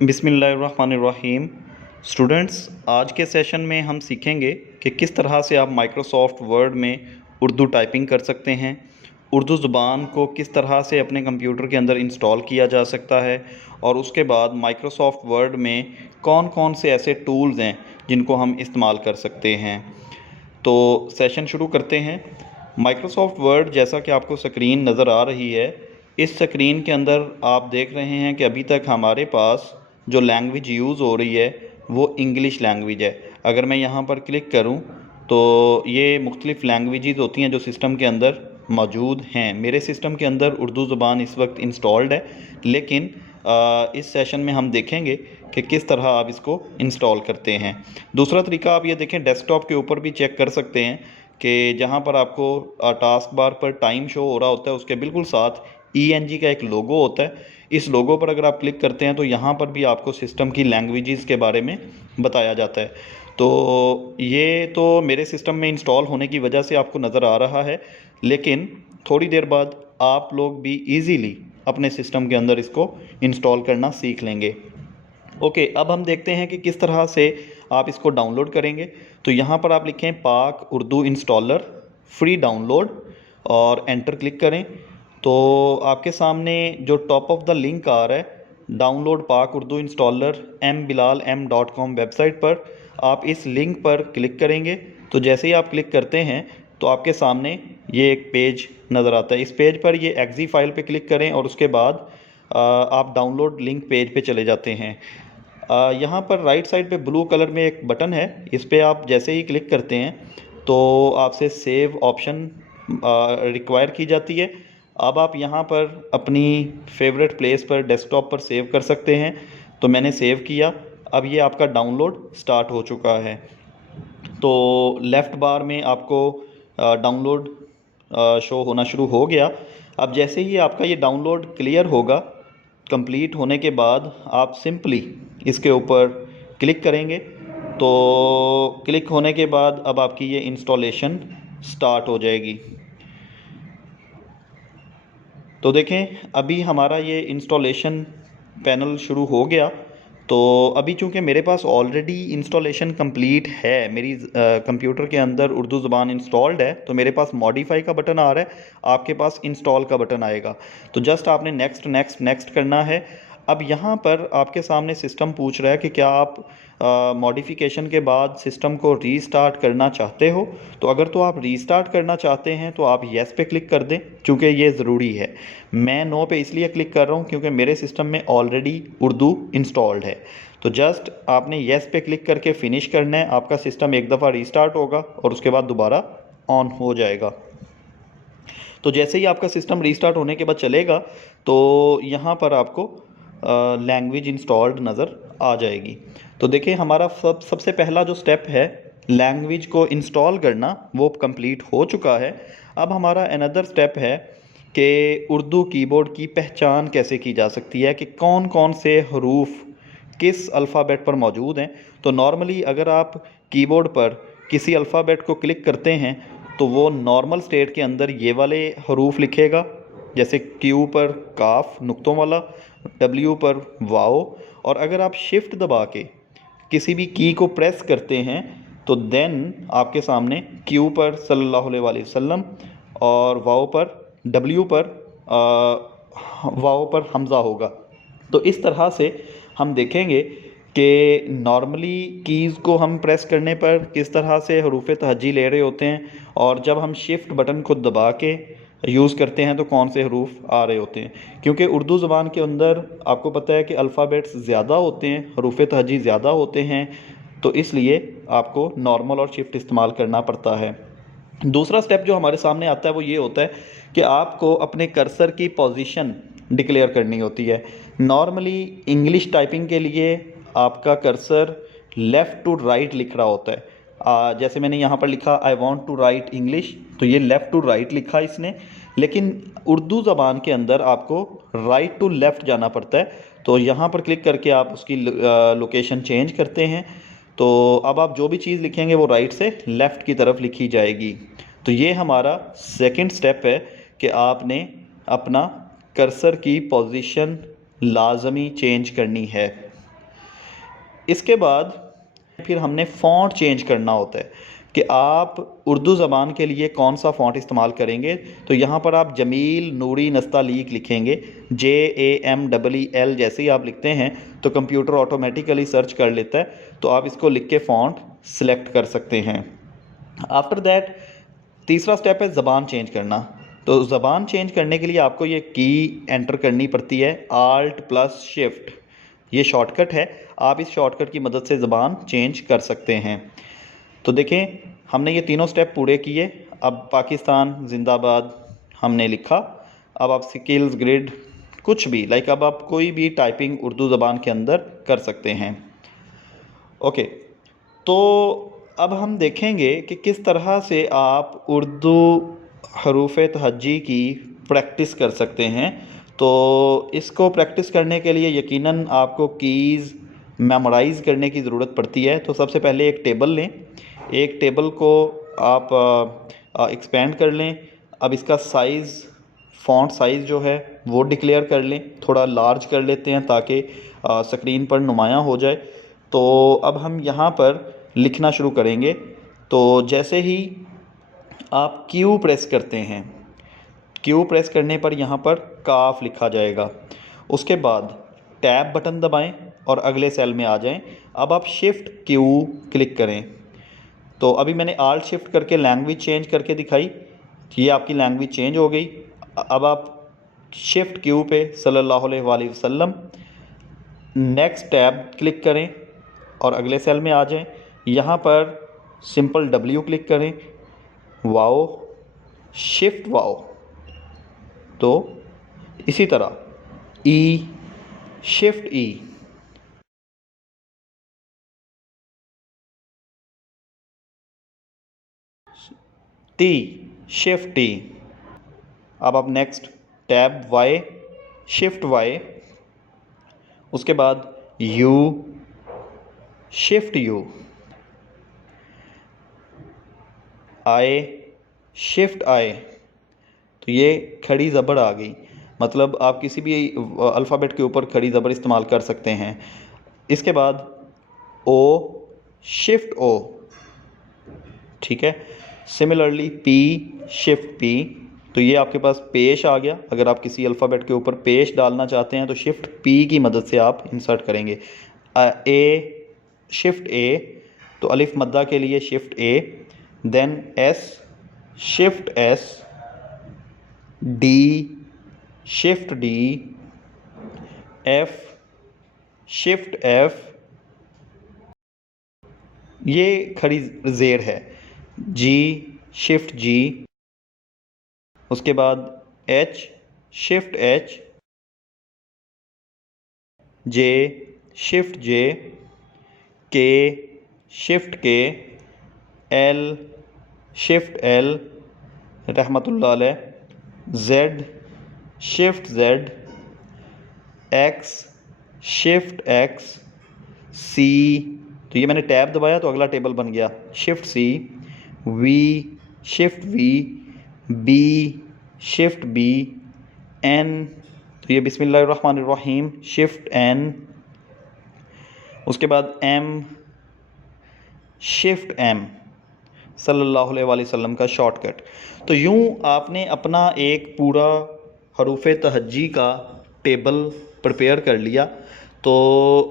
बिस्मिल्लाहिर्रहमानिर्रहीम। स्टूडेंट्स, आज के सेशन में हम सीखेंगे कि किस तरह से आप माइक्रोसॉफ्ट वर्ड में उर्दू टाइपिंग कर सकते हैं, उर्दू ज़ुबान को किस तरह से अपने कंप्यूटर के अंदर इंस्टॉल किया जा सकता है और उसके बाद माइक्रोसॉफ्ट वर्ड में कौन कौन से ऐसे टूल्स हैं जिनको हम इस्तेमाल कर सकते हैं। तो सेशन शुरू करते हैं। माइक्रोसॉफ्ट वर्ड, जैसा कि आपको स्क्रीन नज़र आ रही है, इस स्क्रीन के अंदर आप देख रहे हैं कि अभी तक हमारे पास जो लैंग्वेज यूज़ हो रही है वो इंग्लिश लैंग्वेज है। अगर मैं यहाँ पर क्लिक करूँ तो ये मुख्तलिफ़ लैंग्वेजेस होती हैं जो सिस्टम के अंदर मौजूद हैं। मेरे सिस्टम के अंदर उर्दू ज़ुबान इस वक्त इंस्टॉल्ड है, लेकिन इस सेशन में हम देखेंगे कि किस तरह आप इसको इंस्टॉल करते हैं। दूसरा तरीका आप ये देखें, डेस्कटॉप के ऊपर भी चेक कर सकते हैं कि जहाँ पर आपको टास्क बार पर टाइम शो हो रहा होता है उसके बिल्कुल साथ ENG का एक लोगो होता है। इस लोगो पर अगर आप क्लिक करते हैं तो यहाँ पर भी आपको सिस्टम की लैंग्वेजेस के बारे में बताया जाता है। तो ये तो मेरे सिस्टम में इंस्टॉल होने की वजह से आपको नज़र आ रहा है, लेकिन थोड़ी देर बाद आप लोग भी इजीली अपने सिस्टम के अंदर इसको इंस्टॉल करना सीख लेंगे। ओके, अब हम देखते हैं कि किस तरह से आप इसको डाउनलोड करेंगे। तो यहाँ पर आप लिखें पाक उर्दू इंस्टॉलर फ्री डाउनलोड और एंटर क्लिक करें। तो आपके सामने जो टॉप ऑफ द लिंक आ रहा है, डाउनलोड पाक उर्दू इंस्टॉलर mbilalm.com वेबसाइट पर, आप इस लिंक पर क्लिक करेंगे। तो जैसे ही आप क्लिक करते हैं तो आपके सामने ये एक पेज नज़र आता है। इस पेज पर ये एक्जी फाइल पे क्लिक करें और उसके बाद आप डाउनलोड लिंक पेज पे चले जाते हैं। यहाँ पर राइट साइड पे ब्लू कलर में एक बटन है, इस पर आप जैसे ही क्लिक करते हैं तो आपसे सेव ऑप्शन रिक्वायर की जाती है। अब आप यहाँ पर अपनी फेवरेट प्लेस पर डेस्कटॉप पर सेव कर सकते हैं। तो मैंने सेव किया। अब ये आपका डाउनलोड स्टार्ट हो चुका है। तो लेफ़्ट बार में आपको डाउनलोड शो होना शुरू हो गया। अब जैसे ही आपका ये डाउनलोड क्लियर होगा, कंप्लीट होने के बाद आप सिंपली इसके ऊपर क्लिक करेंगे। तो क्लिक होने के बाद अब आपकी ये इंस्टॉलेशन स्टार्ट हो जाएगी। तो देखें, अभी हमारा ये इंस्टॉलेशन पैनल शुरू हो गया। तो अभी चूँकि मेरे पास ऑलरेडी इंस्टॉलेशन कंप्लीट है, मेरी कंप्यूटर के अंदर उर्दू ज़ुबान इंस्टॉल्ड है, तो मेरे पास मॉडिफाई का बटन आ रहा है, आपके पास इंस्टॉल का बटन आएगा। तो जस्ट आपने नेक्स्ट नेक्स्ट नेक्स्ट करना है। अब यहाँ पर आपके सामने सिस्टम पूछ रहा है कि क्या आप मॉडिफिकेशन के बाद सिस्टम को रीस्टार्ट करना चाहते हो। तो अगर तो आप रीस्टार्ट करना चाहते हैं तो आप येस पे क्लिक कर दें, क्योंकि ये ज़रूरी है। मैं नो पे इसलिए क्लिक कर रहा हूँ क्योंकि मेरे सिस्टम में ऑलरेडी उर्दू इंस्टॉल्ड है। तो जस्ट आपने येस पे क्लिक करके फ़िनिश करना है। आपका सिस्टम एक दफ़ा रीस्टार्ट होगा और उसके बाद दोबारा ऑन हो जाएगा। तो जैसे ही आपका सिस्टम रीस्टार्ट होने के बाद चलेगा तो यहाँ पर आपको लैंग्वेज इंस्टॉल्ड नज़र आ जाएगी। तो देखिए, हमारा सबसे पहला जो स्टेप है लैंग्वेज को इंस्टॉल करना, वो कंप्लीट हो चुका है। अब हमारा अनदर स्टेप है कि उर्दू कीबोर्ड की पहचान कैसे की जा सकती है, कि कौन कौन से हरूफ किस अल्फ़ाबेट पर मौजूद हैं। तो नॉर्मली अगर आप कीबोर्ड पर किसी अल्फ़ाबेट को क्लिक करते हैं तो वो नॉर्मल स्टेट के अंदर ये वाले हरूफ लिखेगा, जैसे Q पर काफ नुक्तों वाला, W पर वाओ। और अगर आप शिफ्ट दबा के किसी भी की को प्रेस करते हैं तो देन आपके सामने Q पर सल्लल्लाहु अलैहि वसल्लम और W पर वाओ पर हमज़ा होगा। तो इस तरह से हम देखेंगे कि नॉर्मली कीज़ को हम प्रेस करने पर किस तरह से हरूफ तहज्जी ले रहे होते हैं, और जब हम शिफ्ट बटन को दबा के यूज़ करते हैं तो कौन से हरूफ आ रहे होते हैं। क्योंकि उर्दू ज़ुबान के अंदर आपको पता है कि अल्फ़ाबेट्स ज़्यादा होते हैं, हरूफ तहज्जी ज़्यादा होते हैं, तो इसलिए आपको नॉर्मल और शिफ्ट इस्तेमाल करना पड़ता है। दूसरा स्टेप जो हमारे सामने आता है वो ये होता है कि आपको अपने कर्सर की पोजीशन डिक्लेयर करनी होती है। नॉर्मली इंग्लिश टाइपिंग के लिए आपका कर्सर लेफ़्ट टू राइट लिख रहा होता है। जैसे मैंने यहाँ पर लिखा I want to write English, तो ये लेफ़्ट टू राइट लिखा इसने। लेकिन उर्दू ज़बान के अंदर आपको राइट टू लेफ़्ट जाना पड़ता है। तो यहाँ पर क्लिक करके आप उसकी लोकेशन चेंज करते हैं। तो अब आप जो भी चीज़ लिखेंगे वो राइट से लेफ़्ट की तरफ लिखी जाएगी। तो ये हमारा सेकंड स्टेप है कि आपने अपना कर्सर की पोजीशन लाजमी चेंज करनी है। इसके बाद फिर हमने फ़ॉन्ट चेंज करना होता है कि आप उर्दू ज़बान के लिए कौन सा फ़ॉन्ट इस्तेमाल करेंगे। तो यहाँ पर आप जमील नूरी नस्तालीक लिखेंगे, JAMEL जैसे ही आप लिखते हैं तो कंप्यूटर ऑटोमेटिकली सर्च कर लेता है, तो आप इसको लिख के फ़ॉन्ट सिलेक्ट कर सकते हैं। आफ्टर दैट तीसरा स्टेप है ज़बान चेंज करना। तो ज़बान चेंज करने के लिए आपको ये की एंटर करनी पड़ती है, Alt+Shift, ये शॉर्टकट है। आप इस शॉर्टकट की मदद से ज़बान चेंज कर सकते हैं। तो देखें हमने ये तीनों स्टेप पूरे किए। अब पाकिस्तान जिंदाबाद हमने लिखा। अब आप स्किल्स ग्रिड कुछ भी अब आप कोई भी टाइपिंग उर्दू ज़बान के अंदर कर सकते हैं। ओके, तो अब हम देखेंगे कि किस तरह से आप उर्दू हरूफ तहज्जी की प्रैक्टिस कर सकते हैं। तो इसको प्रैक्टिस करने के लिए यकीनन आपको कीज़ मेमोराइज़ करने की ज़रूरत पड़ती है। तो सबसे पहले एक टेबल लें, एक टेबल को आप एक्सपेंड कर लें। अब इसका साइज़, फ़ॉन्ट साइज़ जो है वो डिक्लेयर कर लें, थोड़ा लार्ज कर लेते हैं ताकि स्क्रीन पर नुमायाँ हो जाए। तो अब हम यहाँ पर लिखना शुरू करेंगे। तो जैसे ही आप क्यू प्रेस करते हैं, क्यू प्रेस करने पर यहाँ पर काफ लिखा जाएगा। उसके बाद टैब बटन दबाएं और अगले सेल में आ जाएं। अब आप शिफ्ट क्यू क्लिक करें। तो अभी मैंने आल्ट शिफ्ट करके लैंग्वेज चेंज करके दिखाई, ये आपकी लैंग्वेज चेंज हो गई। अब आप शिफ्ट क्यू पे सल्लल्लाहु अलैहि वसल्लम, नेक्स्ट टैब क्लिक करें और अगले सेल में आ जाएं। यहाँ पर सिंपल डब्ल्यू क्लिक करें, वाओ, शिफ्ट वाओ। तो इसी तरह E, shift E, T, shift T. अब आप next tab Y, shift Y. उसके बाद U, shift U, I, shift I. तो ये खड़ी ज़बर आ गई, मतलब आप किसी भी अल्फ़ाबेट के ऊपर खड़ी ज़बर इस्तेमाल कर सकते हैं। इसके बाद ओ, शिफ्ट ओ, ठीक है। Similarly P, shift P. तो ये आपके पास पेश आ गया। अगर आप किसी अल्फ़ाबेट के ऊपर पेश डालना चाहते हैं तो शिफ्ट पी की मदद से आप इंसर्ट करेंगे। ए, शिफ्ट ए, तो अलिफ मद्दा के लिए shift A, then S, shift S, D, shift D, F, shift F, ये खड़ी ज़ेर है, जी, शिफ्ट जी। उसके बाद H, shift H, J, shift J, K, shift K, L, shift L, रहमतुल्लाह अलैह, Z, shift Z, X, shift X, C. तो ये मैंने टैब दबाया तो अगला टेबल बन गया, shift C, V, shift V, B, shift B, N. तो ये बिस्मिल्लाहिर्रहमानिर्रहीम, शिफ्ट एन। उसके बाद एम, शिफ्ट एम, सल्लल्लाहु अलैहि वसल्लम का शॉर्टकट। तो यूँ आपने अपना एक पूरा हरूफ तहज्जी का टेबल प्रिपेयर कर लिया। तो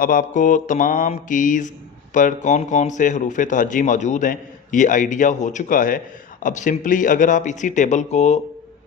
अब आपको तमाम कीज़ पर कौन कौन से हरूफ तहज्जी मौजूद हैं ये आइडिया हो चुका है। अब सिंपली अगर आप इसी टेबल को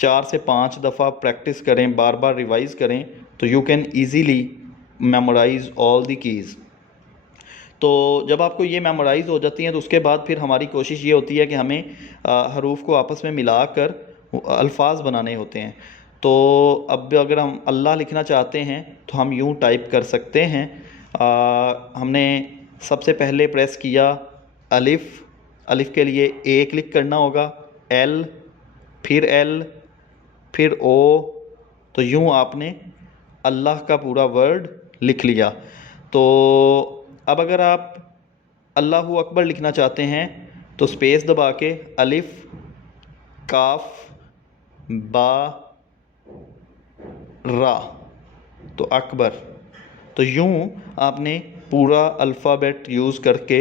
4 से 5 दफ़ा प्रैक्टिस करें, बार बार रिवाइज़ करें, तो you can easily memorise all the keys. तो जब आपको ये मेमोराइज़ हो जाती हैं तो उसके बाद फिर हमारी कोशिश ये होती है कि हमें हरूफ को आपस में मिलाकर अल्फाज बनाने होते हैं। तो अब अगर हम अल्लाह लिखना चाहते हैं तो हम यूँ टाइप कर सकते हैं। हमने सबसे पहले प्रेस किया अलिफ़, अलिफ़ के लिए ए क्लिक करना होगा, एल, फिर ओ। तो यूँ आपने अल्लाह का पूरा वर्ड लिख लिया। तो अब अगर आप अल्लाहु अकबर लिखना चाहते हैं तो स्पेस दबा के अलिफ़, काफ, बा, रा, तो अकबर। तो यूँ आपने पूरा अल्फ़ाबेट यूज़ करके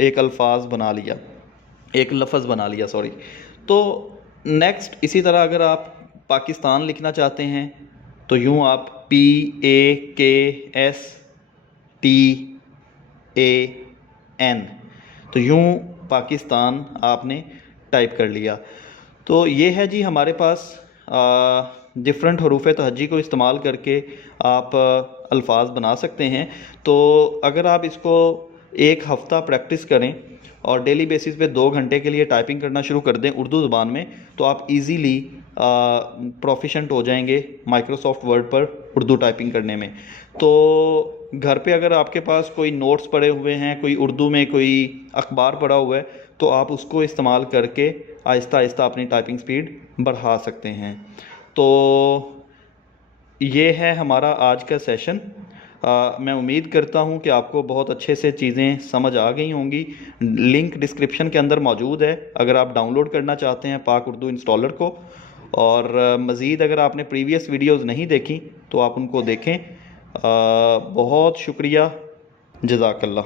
एक अल्फाज बना लिया, एक लफ्ज़ बना लिया, सॉरी। तो नेक्स्ट इसी तरह अगर आप पाकिस्तान लिखना चाहते हैं तो यूँ आप PAKSTAN, तो यूँ पाकिस्तान आपने टाइप कर लिया। तो ये है जी हमारे पास डिफरेंट हरूफ तहज्जी को इस्तेमाल करके आप अल्फाज बना सकते हैं। तो अगर आप इसको एक हफ़्ता प्रैक्टिस करें और डेली बेसिस पे 2 घंटे के लिए टाइपिंग करना शुरू कर दें उर्दू ज़बान में, तो आप इजीली प्रोफिशेंट हो जाएंगे माइक्रोसॉफ्ट वर्ड पर उर्दू टाइपिंग करने में। तो घर पे अगर आपके पास कोई नोट्स पड़े हुए हैं, कोई उर्दू में कोई अखबार पड़ा हुआ है, तो आप उसको इस्तेमाल करके आहिस्ता आहिस्ता अपनी टाइपिंग स्पीड बढ़ा सकते हैं। तो ये है हमारा आज का सेशन। मैं उम्मीद करता हूँ कि आपको बहुत अच्छे से चीज़ें समझ आ गई होंगी। लिंक डिस्क्रिप्शन के अंदर मौजूद है अगर आप डाउनलोड करना चाहते हैं पाक उर्दू इंस्टॉलर को। और मज़ीद अगर आपने प्रीवियस वीडियोज़ नहीं देखी तो आप उनको देखें। बहुत शुक्रिया, जज़ाकल्लाह।